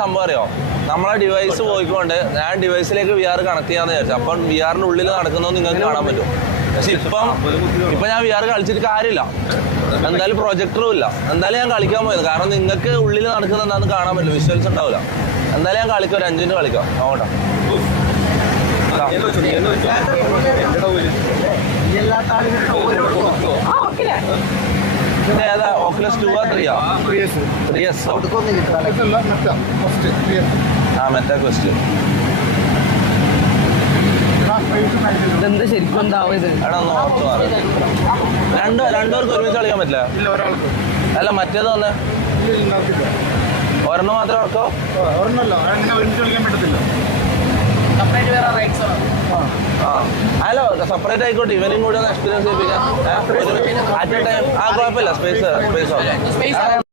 സംഭവം അറിയോ, നമ്മളെ ഡിവൈസ് പോയിക്കൊണ്ട് ഞാൻ ഡിവൈസിലേക്ക് VR കണക്ട് ചെയ്യാന്ന് വിചാരിച്ചു. അപ്പം VR-ന്റെ ഉള്ളിൽ നടക്കുന്നത് നിങ്ങൾക്ക് കാണാൻ പറ്റും. പക്ഷെ ഇപ്പം ഞാൻ VR കളിച്ചിട്ട് കാര്യമില്ല. എന്തായാലും പ്രൊജക്ടറും ഇല്ല. എന്തായാലും ഞാൻ കളിക്കാൻ പോയത്, കാരണം നിങ്ങൾക്ക് ഉള്ളിൽ നടക്കുന്നത് എന്താണെന്ന് കാണാൻ പറ്റില്ല, വിഷ്വൽസ് ഉണ്ടാവില്ല. എന്തായാലും ഞാൻ കളിക്കാം, ഒരു 5 മിനിറ്റ് കളിക്കാം. നോക്കട്ടെ. ഏതാ ഓക്കുലസ് 2 3 3S? Meta question. ഇതെന്താ ശരിക്കും എന്താവും ഇത്? എടാ ഒന്ന് ഓർത്ത് മാറി. രണ്ടുപേർക്ക് ഒരുമിച്ച് കളിക്കാൻ പറ്റില്ല. അല്ല മറ്റേത് വന്നേ ഒരെണ്ണം മാത്രമേ ഓർക്കോ? ഹലോ സെപ്പറേറ്റ് ആയിക്കോട്ടെ, ഇവരും കൂടി ഒന്ന് എക്സ്പീരിയൻസ് ചെയ്യിപ്പിക്കാം. അറ്റ് എ ടൈം കുഴപ്പമില്ല. സ്പേസ്